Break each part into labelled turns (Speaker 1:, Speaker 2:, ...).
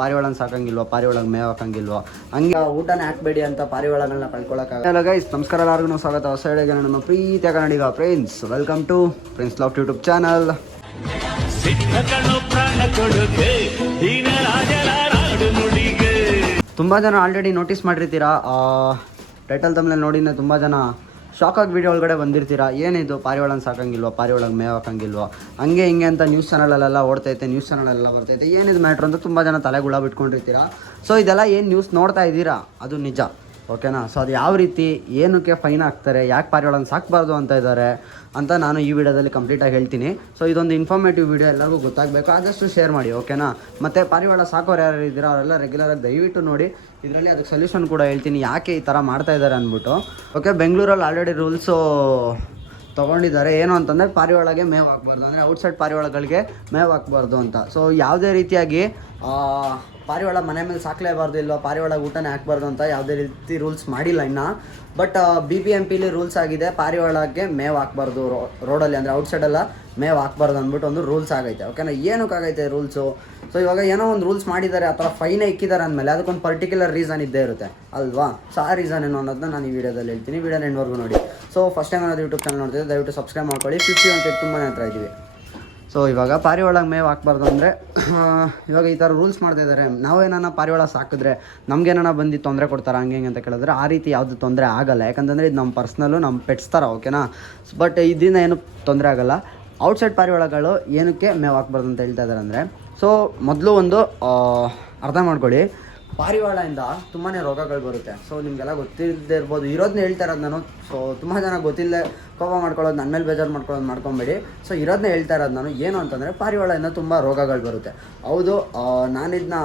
Speaker 1: ಪಾರಿವಾಳನ ಸಾಕಂಗಿಲ್ವಾ, ಪಾರಿವಾಳಗೆ ಮೇವ್ ಹಾಕಂಗಿಲ್ವಾ? ಹಂಗೆ ಊಟನ ಹಾಕ್ಬೇಡಿ ಅಂತ ಪಾರಿವಾಳಗಳನ್ನ ಕಳ್ಕೊಳಕ್ಕಾಗಲ್ಲ ಗೈಸ್ ನಮಸ್ಕಾರ ಎಲ್ಲರಿಗೂ ಸ್ವಾಗತ. ಹೊಸ ಹೇಳಿಗೆ ನನ್ನ ಪ್ರೀತಿಯ Kannadiga friends welcome to friends laugh YouTube channel ತುಂಬ ಜನ ಆಲ್ರೆಡಿ ನೋಟಿಸ್ ಮಾಡಿರ್ತೀರಾ? ಟೈಟಲ್ ತಮ್ಮಲ್ಲಿ ನೋಡಿನ ತುಂಬ ಜನ? ಶಾಕಾಗಿ ವೀಡಿಯೋ ಒಳಗಡೆ ಬಂದಿರ್ತೀರಾ? ಏನಿದು? ಪಾರಿವಾಳನ ಸಾಕಂಗಿಲ್ವಾ? ಪಾರಿವಾಳಗೆ ಮೇವ್ ಹಾಕಂಗಿಲ್ವಾ? ಹಂಗೆ ಹಿಂಗೆ ಅಂತ ನ್ಯೂಸ್ ಚಾನಲಲ್ಲೆಲ್ಲ ಓಡ್ತೈತೆ ನ್ಯೂಸ್ ಚಾನಲೆಲ್ಲ ಬರ್ತೈತೆ ಏನಿದು ಮ್ಯಾಟ್ರ್ ಅಂತ ತುಂಬ ಜನ ತಲೆಗುಳ ಬಿಟ್ಕೊಂಡಿರ್ತೀರಾ? ಸೊ ಇದೆಲ್ಲ ಏನು ನ್ಯೂಸ್ ನೋಡ್ತಾ ಇದ್ದೀರಾ? ಅದು ನಿಜ. ಓಕೆನಾ? ಸೊ ಅದು ಯಾವ ರೀತಿ, ಏನಕ್ಕೆ ಫೈನ್ ಹಾಕ್ತಾರೆ ಯಾಕೆ ಪಾರಿವಾಳನ ಸಾಕಬಾರ್ದು ಅಂತ ಇದ್ದಾರೆ ಅಂತ ನಾನು ಈ ವಿಡಿಯೋದಲ್ಲಿ ಕಂಪ್ಲೀಟಾಗಿ ಹೇಳ್ತೀನಿ. ಸೊ ಇದೊಂದು ಇನ್ಫಾರ್ಮೇಟಿವ್ ವಿಡಿಯೋ ಎಲ್ಲರಿಗೂ ಗೊತ್ತಾಗಬೇಕು. ಆದಷ್ಟು ಶೇರ್ ಮಾಡಿ, ಓಕೆನಾ? ಮತ್ತು ಪಾರಿವಾಳ ಸಾಕೋರು ಯಾರು ಇದ್ದೀರಾ, ಅವರೆಲ್ಲ ರೆಗ್ಯುಲರಾಗಿ ದಯವಿಟ್ಟು ನೋಡಿ. ಇದರಲ್ಲಿ ಅದಕ್ಕೆ ಸೊಲ್ಯೂಷನ್ ಕೂಡ ಹೇಳ್ತೀನಿ, ಯಾಕೆ ಈ ಥರ ಮಾಡ್ತಾ ಇದ್ದಾರೆ ಅಂದ್ಬಿಟ್ಟು. ಓಕೆ ಬೆಂಗಳೂರಲ್ಲಿ ಆಲ್ರೆಡಿ ರೂಲ್ಸು ತೊಗೊಂಡಿದ್ದಾರೆ. ಏನು ಅಂತಂದರೆ ಪಾರಿವಾಳಗೆ ಮೇವು ಹಾಕ್ಬಾರ್ದು. ಅಂದರೆ ಔಟ್ಸೈಡ್ ಪಾರಿವಾಳಗಳಿಗೆ ಮೇವು ಹಾಕ್ಬಾರ್ದು ಅಂತ. ಸೊ ಯಾವುದೇ ರೀತಿಯಾಗಿ ಪಾರಿವಾಳ ಮನೆ ಮೇಲೆ ಸಾಕಲೇಬಾರ್ದು ಇಲ್ವಾ, ಪಾರಿವಾಳ ಊಟನೇ ಹಾಕ್ಬಾರ್ದು ಅಂತ ಯಾವುದೇ ರೀತಿ ರೂಲ್ಸ್ ಮಾಡಿಲ್ಲ ಇನ್ನು. ಬಟ್ ಬಿ ಬಿ ಎಂ ಪಿಲಿ ರೂಲ್ಸ್ ಆಗಿದೆ, ಪಾರಿವಾಳಕ್ಕೆ ಮೇವು ಹಾಕ್ಬಾರ್ದು ರೋಡಲ್ಲಿ ಅಂದರೆ ಔಟ್ಸೈಡೆಲ್ಲ ಮೇವು ಹಾಕ್ಬಾರ್ದು ಅಂದ್ಬಿಟ್ಟು ಒಂದು ರೂಲ್ಸ್ ಆಗೈತೆ. ಓಕೆನಾ ಏನಕ್ಕಾಗೈತೆ ರೂಲ್ಸು ಸೊ ಇವಾಗ ಏನೋ ಒಂದು ರೂಲ್ಸ್ ಮಾಡಿದ್ದಾರೆ ಥರ ಫೈನೇ ಇಕ್ಕಿದ್ದಾರೆ ಅಂದಮೇಲೆ ಅದಕ್ಕೊಂದು ಪರ್ಟಿಕ್ಯುಲರ್ ರೀಸನ್ ಇದ್ದೇ ಇರುತ್ತೆ. ಅಲ್ವಾ? ಸೊ ಆ ರೀಸನ್ ಏನು ಅನ್ನೋದನ್ನ ನಾನು ಈ ವಿಡಿಯೋದಲ್ಲಿ ಹೇಳ್ತೀನಿ. ವಿಡಿಯೋ ಎಂಡ್ವರೆಗೂ ನೋಡಿ. ಸೊ ಫಸ್ಟ್ ಟೈಮ್ ಅನ್ನೋದು ಯೂಟ್ಯೂಬ್ ಚಾನಲ್ ನೋಡ್ತಿದ್ದೆ ದಯವಿಟ್ಟು ಸಬ್ಸ್ಕ್ರೈಬ್ ಮಾಡ್ಕೊಳ್ಳಿ. ಫಿಫ್ಟಿ ಒನ್ ತುಂಬಾ ಹತ್ರ ಇದ್ದೀವಿ. ಸೊ ಇವಾಗ ಪಾರಿವಾಳ ಮೇವು ಹಾಕ್ಬಾರ್ದು ಅಂದರೆ ಇವಾಗ ಈ ಥರ ರೂಲ್ಸ್ ಮಾಡ್ತಾ ಇದ್ದಾರೆ. ನಾವೇನ ಪಾರಿವಾಳ ಸಾಕಿದ್ರೆ ನಮ್ಗೇನ ಬಂದು ತೊಂದರೆ ಕೊಡ್ತಾರೆ, ಹಂಗೆ ಹಿಂಗೆ ಅಂತ ಕೇಳಿದ್ರೆ ಆ ರೀತಿ ಯಾವುದು ತೊಂದರೆ ಆಗಲ್ಲ. ಯಾಕಂತಂದರೆ ಇದು ನಮ್ಮ ಪರ್ಸ್ನಲ್ಲು ನಮ್ಮ ಪೆಟ್ಸ್ ಥರ ಓಕೆನಾ ಬಟ್ ಇದರಿಂದ ಏನು ತೊಂದರೆ ಆಗಲ್ಲ. ಔಟ್ಸೈಡ್ ಪಾರಿವಾಳಗಳು ಏನಕ್ಕೆ ಮೇವು ಹಾಕ್ಬಾರ್ದು ಅಂತ ಹೇಳ್ತಾ ಇದ್ದಾರೆ ಅಂದರೆ ಸೊ ಮೊದಲು ಒಂದು ಅರ್ಥ ಮಾಡ್ಕೊಳ್ಳಿ. ಪಾರಿವಾಳದಿಂದ ತುಂಬಾ ರೋಗಗಳು ಬರುತ್ತೆ. ಸೊ ನಿಮಗೆಲ್ಲ ಗೊತ್ತಿಲ್ಲದೆ ಇರ್ಬೋದು. ಇರೋದನ್ನ ಹೇಳ್ತಾ ಇರೋದು ನಾನು. ಸೊ ತುಂಬ ಜನ ಗೊತ್ತಿಲ್ಲದೆ ಕೋಪ ಮಾಡ್ಕೊಳ್ಳೋದು ನನ್ನ ಮೇಲೆ ಬೇಜಾರು ಮಾಡ್ಕೊಳ್ಳೋದು ಮಾಡ್ಕೊಂಬೇಡಿ. ಸೊ ಇರೋದನ್ನ ಹೇಳ್ತಾ ಇರೋದು ನಾನು ಏನು ಅಂತಂದರೆ, ಪಾರಿವಾಳದಿಂದ ತುಂಬ ರೋಗಗಳು ಬರುತ್ತೆ. ಹೌದು ನಾನಿದನ್ನ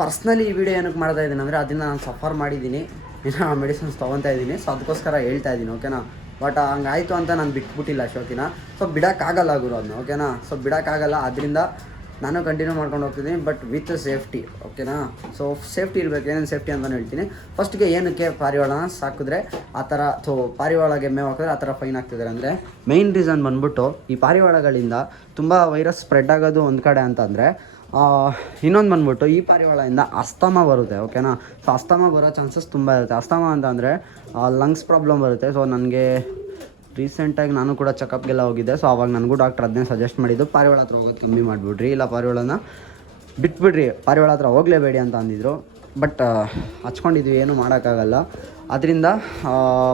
Speaker 1: ಪರ್ಸ್ನಲಿ ಈ ವಿಡಿಯೋ ಏನಕ್ಕೆ ಮಾಡ್ತಾ ಇದ್ದೀನಿ ಅಂದರೆ, ಅದನ್ನು ನಾನು ಸಫರ್ ಮಾಡಿದ್ದೀನಿ. ಮೆಡಿಸಿನ್ಸ್ ತೊಗೊತಾ ಇದ್ದೀನಿ. ಸೊ ಅದಕ್ಕೋಸ್ಕರ ಹೇಳ್ತಾ ಇದ್ದೀನಿ ಓಕೆನಾ ಬಟ್ ಹಂಗಾಯ್ತು ಅಂತ ನಾನು ಬಿಟ್ಬಿಟ್ಟಿಲ್ಲ ಶೋಕಿನ ಸೊ ಬಿಡೋಕ್ಕಾಗಲ್ಲ ಗುರು ಅದನ್ನ ಓಕೆನಾ ಸೊ ಬಿಡೋಕ್ಕಾಗಲ್ಲ. ಅದರಿಂದ ನಾನು ಕಂಟಿನ್ಯೂ ಮಾಡ್ಕೊಂಡು ಹೋಗ್ತಿದ್ದೀನಿ ಬಟ್ ವಿತ್ ಸೇಫ್ಟಿ ಓಕೆನಾ ಸೊ ಸೇಫ್ಟಿ ಇರಬೇಕು. ಏನೇನು ಸೇಫ್ಟಿ ಅಂತಲೂ ಹೇಳ್ತೀನಿ. ಫಸ್ಟ್ಗೆ ಏನಕ್ಕೆ ಪಾರಿವಾಳನ ಸಾಕಿದ್ರೆ ಆ ಥರ ಸೊ ಪಾರಿವಾಳಗೆ ಮೇವು ಹಾಕಿದ್ರೆ ಆ ಥರ ಫೈನ್ ಆಗ್ತಿದ್ದಾರೆ ಅಂದರೆ ಮೈನ್ ರೀಸನ್ ಬಂದ್ಬಿಟ್ಟು ಈ ಪಾರಿವಾಳಗಳಿಂದ ತುಂಬ ವೈರಸ್ ಸ್ಪ್ರೆಡ್ ಆಗೋದು ಒಂದು ಕಡೆ ಅಂತಂದರೆ ಇನ್ನೊಂದು ಬಂದ್ಬಿಟ್ಟು ಈ ಪಾರಿವಾಳದಿಂದ ಅಸ್ತಮ ಬರುತ್ತೆ ಓಕೆನಾ ಸೊ ಅಸ್ತಮ ಬರೋ ಚಾನ್ಸಸ್ ತುಂಬ ಇರುತ್ತೆ. ಅಸ್ತಮ ಅಂತ ಅಂದರೆ ಲಂಗ್ಸ್ ಪ್ರಾಬ್ಲಮ್ ಬರುತ್ತೆ. ಸೊ ನನಗೆ ರೀಸೆಂಟಾಗಿ ನಾನು ಕೂಡ ಚೆಕಪ್ಗೆಲ್ಲ ಹೋಗಿದ್ದೆ. ಸೊ ಅವಾಗ ನನಗೂ ಡಾಕ್ಟರ್ ಅದನ್ನೇ ಸಜೆಸ್ಟ್ ಮಾಡಿದ್ದು, ಪಾರಿವಾಳ ಹತ್ರ ಹೋಗೋದು ಕಮ್ಮಿ ಮಾಡಿಬಿಡ್ರಿ. ಇಲ್ಲ, ಪಾರಿವಾಳನ ಬಿಟ್ಬಿಡ್ರಿ. ಪಾರಿವಾಳ ಹತ್ರ ಹೋಗಲೇಬೇಡಿ ಅಂತ ಅಂದಿದ್ರು. ಬಟ್ ಹಚ್ಕೊಂಡಿದ್ವಿ, ಏನು ಮಾಡೋಕ್ಕಾಗಲ್ಲ. ಅದರಿಂದ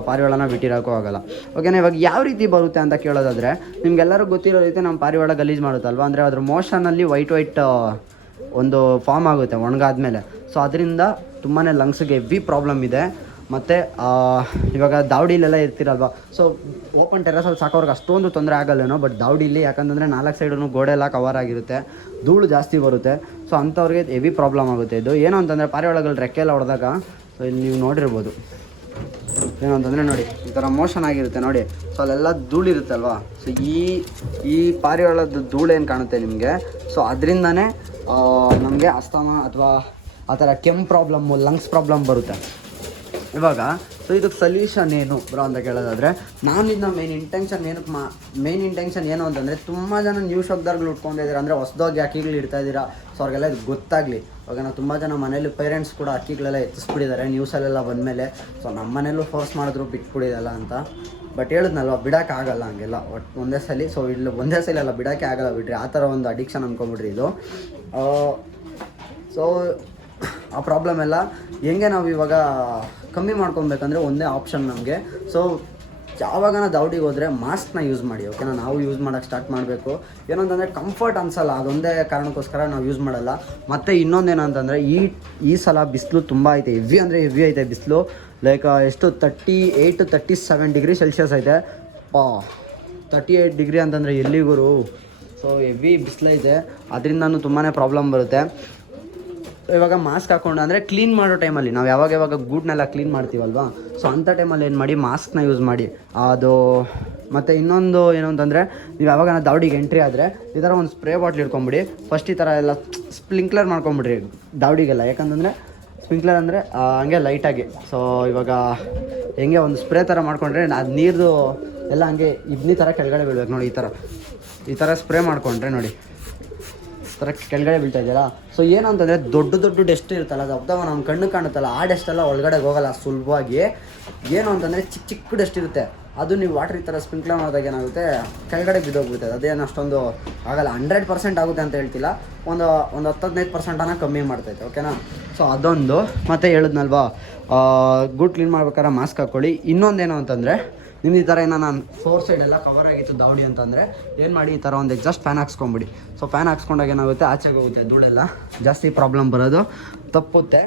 Speaker 1: ಪಾರಿವಾಳನ ಬಿಟ್ಟಿರೋಕ್ಕೂ ಆಗಲ್ಲ. ಓಕೆನಾ ಇವಾಗ ಯಾವ ರೀತಿ ಬರುತ್ತೆ ಅಂತ ಕೇಳೋದಾದರೆ ನಿಮ್ಗೆಲ್ಲರೂ ಗೊತ್ತಿರೋ ರೀತಿ ನಮ್ಮ ಪಾರಿವಾಳ ಗಲೀಜು ಮಾಡುತ್ತಲ್ವ? ಅಂದರೆ ಅದ್ರ ಮೋಷನಲ್ಲಿ ವೈಟ್ ವೈಟ್ ಒಂದು ಫಾರ್ಮ್ ಆಗುತ್ತೆ, ಒಣಗಾದ್ಮೇಲೆ. ಸೊ ಅದರಿಂದ ತುಂಬಾ ಲಂಗ್ಸ್ಗೆ ಹೆವಿ ಪ್ರಾಬ್ಲಮ್ ಇದೆ. ಮತ್ತು ಇವಾಗ ದಾವಡಿಲೆಲ್ಲ ಇರ್ತಿರಲ್ವ? ಸೊ ಓಪನ್ ಟೆರಸಲ್ಲಿ ಸಾಕೋರ್ಗೆ ಅಷ್ಟೊಂದು ತೊಂದರೆ ಆಗಲ್ಲೇನೋ ಬಟ್ ದಾವಡಿಲಿ ಯಾಕಂತಂದರೆ ನಾಲ್ಕು ಸೈಡೂ ಗೋಡೆ ಎಲ್ಲ ಕವರ್ ಆಗಿರುತ್ತೆ. ಧೂಳು ಜಾಸ್ತಿ ಬರುತ್ತೆ. ಸೊ ಅಂಥವ್ರಿಗೆ ಹೆವಿ ಪ್ರಾಬ್ಲಮ್ ಆಗುತ್ತೆ. ಇದು ಏನು ಅಂತಂದರೆ ಪಾರಿವಾಳಗಳು ರೆಕ್ಕೆ ಎಲ್ಲ ಹೊಡೆದಾಗ ಸೊ ಇಲ್ಲಿ ನೀವು ನೋಡಿರ್ಬೋದು. ಏನಂತಂದರೆ ನೋಡಿ, ಈ ಥರ ಮೋಷನ್ ಆಗಿರುತ್ತೆ ನೋಡಿ. ಸೊ ಅಲ್ಲೆಲ್ಲ ಧೂಳಿರುತ್ತಲ್ವಾ ಸೊ ಈ ಈ ಪಾರಿವಾಳದ ಧೂಳು ಏನು ಕಾಣುತ್ತೆ ನಿಮಗೆ? ಸೊ ಅದರಿಂದನೇ ನಮಗೆ ಅಸ್ತಮ ಅಥವಾ ಆ ಥರ ಕೆಂಪು ಪ್ರಾಬ್ಲಮ್ಮು ಲಂಗ್ಸ್ ಪ್ರಾಬ್ಲಮ್ ಬರುತ್ತೆ. ಇವಾಗ ಸೊ ಇದಕ್ಕೆ ಸೊಲ್ಯೂಷನ್ ಏನು ಬ್ರೋ ಅಂತ ಕೇಳೋದಾದರೆ ನಾನು ಇದನ್ನ ಮೇನ್ ಇಂಟೆನ್ಷನ್ ಏನಕ್ಕೆ ಮಾ ಮೇನ್ ಇಂಟೆನ್ಷನ್ ಏನು ಅಂತಂದರೆ, ತುಂಬ ಜನ ನ್ಯೂ ಶಬ್ದಗಳು ಉಟ್ಕೊಂಡಿದ್ದಾರೆ ಅಂದರೆ ಹೊಸದಾಗಿ ಅಕ್ಕಿಗಳು ಇಡ್ತಾ ಇದ್ದೀರಾ? ಸೊ ಅವ್ರಿಗೆಲ್ಲ ಇದು ಗೊತ್ತಾಗಲಿ. ಇವಾಗ ನಾವು ತುಂಬ ಜನ ಮನೇಲಿ ಪೇರೆಂಟ್ಸ್ ಕೂಡ ಅಕ್ಕಿಗಳೆಲ್ಲ ಎತ್ತಿಸ್ಬಿಟ್ಟಿದ್ದಾರೆ ನ್ಯೂಸಲ್ಲೆಲ್ಲ ಬಂದಮೇಲೆ. ಸೊ ನಮ್ಮ ಮನೇಲೂ ಫೋರ್ಸ್ ಮಾಡಿದ್ರು ಬಿಟ್ಬಿಡಿದಲ್ಲ ಅಂತ. ಬಟ್ ಹೇಳಿದ್ನಲ್ವ ಬಿಡೋಕ್ಕಾಗಲ್ಲ ಹಂಗೆಲ್ಲ. ಒಟ್ಟು ಒಂದೇ ಸಲ ಸೊ ಇಲ್ಲಿ ಒಂದೇ ಸಲ ಎಲ್ಲ ಬಿಡೋಕ್ಕೆ ಆಗಲ್ಲ ಬಿಡ್ರಿ. ಆ ಥರ ಒಂದು ಅಡಿಕ್ಷನ್ ಅಂದ್ಕೊಂಬಿಡ್ರಿ ಇದು. ಸೊ ಆ ಪ್ರಾಬ್ಲಮ್ ಎಲ್ಲ ಹೆಂಗೆ ನಾವು ಇವಾಗ ಕಮ್ಮಿ ಮಾಡ್ಕೊಬೇಕಂದ್ರೆ ಒಂದೇ ಆಪ್ಷನ್ ನಮಗೆ. ಸೊ ಯಾವಾಗ ನಾವು ದೌಡಿಗೆ ಹೋದರೆ ಮಾಸ್ಕ್ನ ಯೂಸ್ ಮಾಡಿ ಓಕೆನಾ ನಾವು ಯೂಸ್ ಮಾಡೋಕ್ಕೆ ಸ್ಟಾರ್ಟ್ ಮಾಡಬೇಕು. ಏನಂತಂದರೆ ಕಂಫರ್ಟ್ ಅನ್ಸಲ್ಲ, ಅದೊಂದೇ ಕಾರಣಕ್ಕೋಸ್ಕರ ನಾವು ಯೂಸ್ ಮಾಡಲ್ಲ. ಮತ್ತು ಇನ್ನೊಂದೇನಂತಂದರೆ ಈ ಈ ಸಲ ಬಿಸಿಲು ತುಂಬ ಐತೆ ಹೆವಿ ಅಂದರೆ ಹೆವಿ ಐತೆ ಬಿಸಿಲು. ಲೈಕ್ ಎಷ್ಟು? Thirty eight thirty seven degree Celsius ಐತೆ. ಪಾ ತರ್ಟಿ ಏಯ್ಟ್ ಡಿಗ್ರಿ ಅಂತಂದರೆ ಎಲ್ಲಿಗುರು? ಸೊ ಹೆವಿ ಬಿಸಿಲೈತೆ ಅದರಿಂದನೂ ತುಂಬಾ ಪ್ರಾಬ್ಲಮ್ ಬರುತ್ತೆ. ಇವಾಗ ಮಾಸ್ಕ್ ಹಾಕೊಂಡು ಅಂದರೆ ಕ್ಲೀನ್ ಮಾಡೋ ಟೈಮಲ್ಲಿ ನಾವು ಯಾವಾಗ ಯಾವಾಗ ಗೂಡ್ನೆಲ್ಲ ಕ್ಲೀನ್ ಮಾಡ್ತೀವಲ್ವಾ? ಸೊ ಅಂಥ ಟೈಮಲ್ಲಿ ಏನು ಮಾಡಿ ಮಾಸ್ಕ್ನ ಯೂಸ್ ಮಾಡಿ. ಅದು, ಮತ್ತು ಇನ್ನೊಂದು ಏನು ಅಂತಂದರೆ, ನೀವು ಯಾವಾಗ ದಾವಡಿಗೆ ಎಂಟ್ರಿ ಆದರೆ, ಈ ಥರ ಒಂದು ಸ್ಪ್ರೇ ಬಾಟ್ಲ್ ಇಟ್ಕೊಂಬಿಡಿ. ಫಸ್ಟ್ ಈ ಥರ ಎಲ್ಲ ಸ್ಪ್ರಿಂಕ್ಲರ್ ಮಾಡ್ಕೊಂಬಿಡ್ರಿ ದಾವಡಿಗೆಲ್ಲ ಯಾಕಂತಂದರೆ ಸ್ಪ್ರಿಂಕ್ಲರ್ ಅಂದರೆ ಹಂಗೆ ಲೈಟಾಗಿ ಸೊ ಇವಾಗ ಹೆಂಗೆ ಒಂದು ಸ್ಪ್ರೇ ಥರ ಮಾಡ್ಕೊಂಡ್ರೆ, ಅದು ನೀರ್ದು ಎಲ್ಲ ಹಂಗೆ ಇದ್ನಿ ಥರ ಕೆಳಗಡೆ ಬೀಳ್ಬೇಕು ನೋಡಿ ಈ ಥರ ಈ ಥರ ಸ್ಪ್ರೇ ಮಾಡಿಕೊಂಡ್ರೆ ನೋಡಿ. ಥರ ಕೆಳಗಡೆ ಬೀಳ್ತಾ ಇದೆಯಲ್ಲ ಸೊ ಏನಂತಂದರೆ ದೊಡ್ಡ ದೊಡ್ಡ ಡೆಸ್ಟ್ ಇರುತ್ತಲ್ಲ, ಅದು ಹಬ್ದಾಗ ನಮ್ಮ ಕಣ್ಣು ಕಾಣುತ್ತಲ್ಲ, ಆ ಡೆಸ್ಟ್ ಎಲ್ಲ ಒಳಗಡೆ ಹೋಗಲ್ಲ ಸುಲಭವಾಗಿ. ಏನು ಅಂತಂದರೆ ಚಿಕ್ಕ ಚಿಕ್ಕ ಡೆಸ್ಟ್ ಇರುತ್ತೆ. ಅದು ನೀವು ವಾಟರ್ ಈ ಥರ ಸ್ಪ್ರಿಂಕ್ಲರ್ ಮಾಡಿದಾಗ ಏನಾಗುತ್ತೆ? ಕೆಳಗಡೆ ಬಿದ್ದೋಗ್ಬಿಡ್ತದೆ ಅದೇನು ಅಷ್ಟೊಂದು ಆಗಲ್ಲ. ಹಂಡ್ರೆಡ್ ಪರ್ಸೆಂಟ್ ಆಗುತ್ತೆ ಅಂತ ಹೇಳ್ತಿಲ್ಲ. ಒಂದು ಒಂದು ಹತ್ತು ಹದಿನೈದು ಪರ್ಸೆಂಟನ್ನು ಕಮ್ಮಿ ಮಾಡ್ತೈತೆ ಓಕೆನಾ ಸೊ ಅದೊಂದು. ಮತ್ತೆ ಹೇಳಿದ್ನಲ್ವಾ? ಗುಡ್ ಕ್ಲೀನ್ ಮಾಡ್ಬೇಕಾದ್ರೆ ಮಾಸ್ಕ್ ಹಾಕ್ಕೊಳ್ಳಿ ಇನ್ನೊಂದೇನು ಅಂತಂದರೆ ನಿಮ್ಮ ಈ ಥರ ಏನೋ ನಾನು ಫೋರ್ ಸೈಡ್ ಎಲ್ಲ ಕವರ್ ಆಗಿತ್ತು ದಾವಡಿ ಅಂತಂದರೆ, ಏನು ಮಾಡಿ ಈ ಥರ ಒಂದು ಎಕ್ಸಾಸ್ಟ್ ಫ್ಯಾನ್ ಹಾಕ್ಸ್ಕೊಂಬಿಡಿ. ಸೊ ಫ್ಯಾನ್ ಹಾಕ್ಸ್ಕೊಂಡಾಗ ಏನಾಗುತ್ತೆ? ಆಚೆ ಹೋಗುತ್ತೆ ಧೂಳೆಲ್ಲ. ಜಾಸ್ತಿ ಪ್ರಾಬ್ಲಮ್ ಬರೋದು. ತಪ್ಪುತ್ತೆ.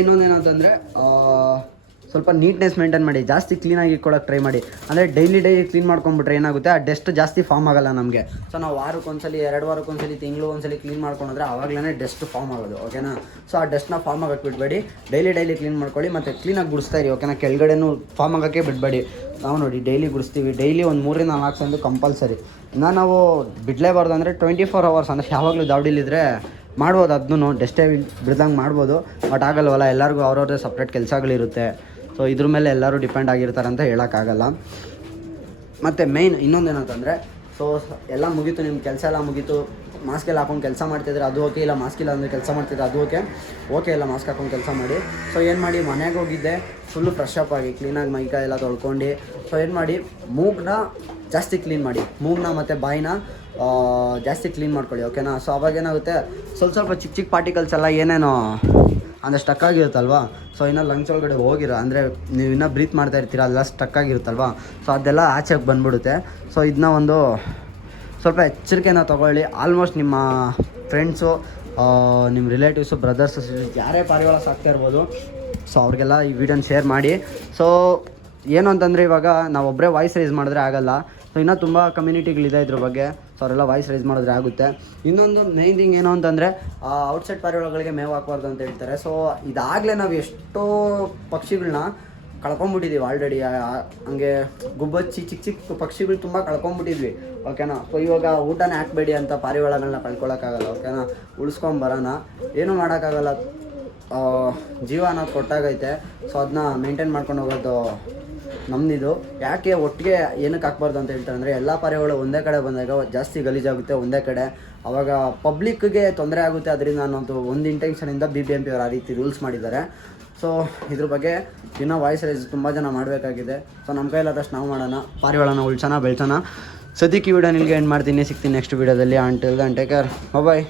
Speaker 1: ಇನ್ನೊಂದೇನಂತಂದರೆ ಸ್ವಲ್ಪ ನೀಟ್ನೆಸ್ ಮೇಂಟೈನ್ ಮಾಡಿ, ಜಾಸ್ತಿ ಕ್ಲೀನಾಗಿ ಇಟ್ಕೊಳ್ಳೋಕೆ ಟ್ರೈ ಮಾಡಿ. ಅಂದರೆ ಡೈಲಿ ಡೈಲಿ ಕ್ಲೀನ್ ಮಾಡ್ಕೊಂಡ್ಬಿಟ್ರೆ ಏನಾಗುತ್ತೆ, ಆ ಡೆಸ್ಟ್ ಜಾಸ್ತಿ ಫಾರ್ಮ್ ಆಗಲ್ಲ ನಮಗೆ. ಸೊ ನಾವು ವಾರಕ್ಕೆ ಒಂದ್ಸಲಿ, ಎರಡು ವಾರಕ್ಕೆ ಒಂದ್ಸಲಿ ತಿಂಗಳು ಒಂದ್ಸಲಿ ಕ್ಲೀನ್ ಮಾಡ್ಕೊಂಡ್ರೆ ಆವಾಗಲೇ ಡೆಸ್ಟ್ ಫಾರ್ಮ್ ಆಗೋದು ಓಕೆನಾ ಸೊ ಆ ಡೆಸ್ಟ್ನ ಫಾರ್ಮ್ ಆಗಕ್ಕೆ ಬಿಡಬೇಡಿ. ಡೈಲಿ ಡೈಲಿ ಕ್ಲೀನ್ ಮಾಡ್ಕೊಳ್ಳಿ, ಮತ್ತು ಕ್ಲೀನಾಗಿ ಗುಡಿಸ್ತಾ ಇರಿ ಓಕೆನಾ ಕೆಳಗಡೆನೂ ಫಾರ್ಮ್ ಆಗೋಕ್ಕೆ ಬಿಡಬೇಡಿ. ನಾವು ನೋಡಿ ಡೈಲಿ ಗುಡಿಸ್ತೀವಿ ಡೈಲಿ ಒಂದು ಮೂರಿಂದ ನಾಲ್ಕು ಸಂದು ಕಂಪಲ್ಸರಿ ಇನ್ನು ನಾವು ಬಿಡಲೇಬಾರ್ದು ಅಂದರೆ ಟ್ವೆಂಟಿ ಫೋರ್ ಅವರ್ಸ್ ಅಂದರೆ ಯಾವಾಗಲೂ ದಾವಡಿಲಿದ್ರೆ ಮಾಡ್ಬೋದು, ಅದನ್ನು ಡಸ್ಟೇ ಬಿಡ್ದಂಗೆ ಮಾಡ್ಬೋದು. ಬಟ್ ಆಗಲ್ವಲ್ಲ, ಎಲ್ಲರಿಗೂ ಅವ್ರವ್ರದ್ದೇ ಸಪ್ರೇಟ್ ಕೆಲಸಗಳಿರುತ್ತೆ. ಸೊ ಇದ್ರ ಮೇಲೆ ಎಲ್ಲರೂ ಡಿಪೆಂಡ್ ಆಗಿರ್ತಾರೆ ಅಂತ ಹೇಳೋಕ್ಕಾಗಲ್ಲ. ಮತ್ತು ಮೇಯ್ನ್ ಇನ್ನೊಂದೇನಂತಂದರೆ ಸೊ ಎಲ್ಲ ಮುಗೀತು ನಿಮ್ಮ ಕೆಲಸ ಎಲ್ಲ ಮುಗೀತು. ಮಾಸ್ಕ್ ಎಲ್ಲ ಹಾಕೊಂಡು ಕೆಲಸ ಮಾಡ್ತಿದ್ರೆ ಅದು ಓಕೆ ಇಲ್ಲ ಮಾಸ್ಕ್ ಇಲ್ಲ ಅಂದರೆ ಕೆಲಸ ಮಾಡ್ತಿದ್ರೆ ಅದು ಓಕೆ ಓಕೆ ಇಲ್ಲ ಮಾಸ್ಕ್ ಹಾಕೊಂಡು ಕೆಲಸ ಮಾಡಿ. ಸೊ ಏನು ಮಾಡಿ? ಮನೆಗೆ ಹೋಗಿದ್ದೆ. ಫುಲ್ಲು ಫ್ರೆಶ್ ಅಪ್ ಆಗಿ ಕ್ಲೀನಾಗಿ ಮೈಕ ಎಲ್ಲ ತೊಳ್ಕೊಂಡು. ಸೊ ಏನು ಮಾಡಿ? ಮೂಗ್ನ ಜಾಸ್ತಿ ಕ್ಲೀನ್ ಮಾಡಿ. ಮೂಗ್ನ ಮತ್ತು ಬಾಯಿನ ಜಾಸ್ತಿ ಕ್ಲೀನ್ ಮಾಡ್ಕೊಳ್ಳಿ ಓಕೆನಾ ಸೊ ಅವಾಗ ಏನಾಗುತ್ತೆ? ಸ್ವಲ್ಪ ಸ್ವಲ್ಪ ಚಿಕ್ಕ ಚಿಕ್ಕ ಪಾರ್ಟಿಕಲ್ಸ್ ಎಲ್ಲ ಏನೇನೋ ಅಂದರೆ ಸ್ಟಕ್ ಆಗಿರುತ್ತಲ್ವಾ? ಸೊ ಇನ್ನೂ ಲಂಗ್ಸ್ ಒಳಗಡೆ ಹೋಗಿರೋ, ಅಂದರೆ ನೀವು ಇನ್ನೂ ಬ್ರೀತ್ ಮಾಡ್ತಾ ಇರ್ತೀರ ಅದೆಲ್ಲ ಸ್ಟಕ್ ಆಗಿರುತ್ತಲ್ವಾ? ಸೊ ಅದೆಲ್ಲ ಆಚೆಗೆ ಬಂದ್ಬಿಡುತ್ತೆ. ಸೊ ಇದನ್ನ ಒಂದು ಸ್ವಲ್ಪ ಎಚ್ಚರಿಕೆನ ತೊಗೊಳ್ಳಿ. ಆಲ್ಮೋಸ್ಟ್ ನಿಮ್ಮ ಫ್ರೆಂಡ್ಸು ನಿಮ್ಮ ರಿಲೇಟಿವ್ಸು ಬ್ರದರ್ಸು ಯಾರೇ ಪಾರಿವಾಳ ಸಾಕ್ತಾ ಇರ್ಬೋದು. ಸೊ ಅವ್ರಿಗೆಲ್ಲ ಈ ವಿಡಿಯೋನ ಶೇರ್ ಮಾಡಿ. ಸೊ ಏನು ಅಂತಂದರೆ ಇವಾಗ ನಾವು ಒಬ್ಬರೇ ವಾಯ್ಸ್ ರೈಸ್ ಮಾಡಿದ್ರೆ ಆಗಲ್ಲ. ಸೊ ಇನ್ನೂ ತುಂಬ ಕಮ್ಯುನಿಟಿಗಳಿದೆ ಇದ್ರ ಬಗ್ಗೆ. ಸೊ ಅವರೆಲ್ಲ ವಾಯ್ಸ್ ರೈಸ್ ಮಾಡಿದ್ರೆ ಆಗುತ್ತೆ. ಇನ್ನೊಂದು ಮೇಯ್ನ್ ಥಿಂಗ್ ಏನು ಅಂತಂದರೆ ಔಟ್ಸೈಡ್ ಪಾರಿವಾಳಗಳಿಗೆ ಮೇವು ಹಾಕಬಾರ್ದು ಅಂತ ಹೇಳ್ತಾರೆ. ಸೊ ಇದಾಗಲೇ ನಾವು ಎಷ್ಟೋ ಪಕ್ಷಿಗಳನ್ನ ಕಳ್ಕೊಂಬಿಟ್ಟಿದ್ದೀವಿ ಆಲ್ರೆಡಿ ಹಂಗೆ ಗುಬ್ಬಚ್ಚಿ ಚಿಕ್ಕ ಚಿಕ್ಕ ಪಕ್ಷಿಗಳು ತುಂಬ ಕಳ್ಕೊಂಬಿಟ್ಟಿದ್ವಿ. ಓಕೆನಾ ಸೊ ಇವಾಗ ಊಟನೇ ಹಾಕ್ಬೇಡಿ ಅಂತ ಪಾರಿವಾಳಗಳನ್ನ ಕಳ್ಕೊಳ್ಳೋಕ್ಕಾಗಲ್ಲ ಓಕೆನಾ ಉಳಿಸ್ಕೊಂಬರೋಣ ಏನೂ ಮಾಡೋಕ್ಕಾಗಲ್ಲ. ಆ, ಜೀವ ಅನ್ನೋದು ಕೊಟ್ಟಾಗೈತೆ. ಸೊ ಅದನ್ನ ಮೇಂಟೈನ್ ಮಾಡ್ಕೊಂಡು ಹೋಗೋದು ನಮ್ದಿದು. ಯಾಕೆ ಒಟ್ಟಿಗೆ ಏನಕ್ಕೆ ಹಾಕ್ಬಾರ್ದು ಅಂತ ಹೇಳ್ತಾರೆ ಅಂದರೆ ಎಲ್ಲ ಪಾರಿವಾಳ ಒಂದೇ ಕಡೆ ಬಂದಾಗ ಜಾಸ್ತಿ ಗಲೀಜಾಗುತ್ತೆ ಒಂದೇ ಕಡೆ. ಅವಾಗ ಪಬ್ಲಿಕ್ಗೆ ತೊಂದರೆ ಆಗುತ್ತೆ ಅದರಿಂದ ನಾನೊಂದು ಒಂದು ಇಂಟೆನ್ಷನಿಂದ ಬಿ ಬಿ ಎಂ ಪಿ ಅವರು ಆ ರೀತಿ ರೂಲ್ಸ್ ಮಾಡಿದ್ದಾರೆ. ಸೊ ಇದ್ರ ಬಗ್ಗೆ ಇನ್ನೂ ವಾಯ್ಸ್ ರೈಸ್ ತುಂಬ ಜನ ಮಾಡಬೇಕಾಗಿದೆ. ಸೊ ನಮ್ಮ ಕೈಲಾದಷ್ಟು ನಾವು ಮಾಡೋಣ. ಪಾರಿವಾಳನ ಉಳ್ಸೋಣ, ಬೆಳ್ಸೋಣ. ಸದ್ಯಕ್ಕೆ ಈ ವಿಡಿಯೋ ನಿಮಗೆ ಎಂಡ್ ಮಾಡ್ತೀನಿ. ಸಿಗ್ತೀನಿ ನೆಕ್ಸ್ಟ್ ವೀಡಿಯೋದಲ್ಲಿ until then take care bye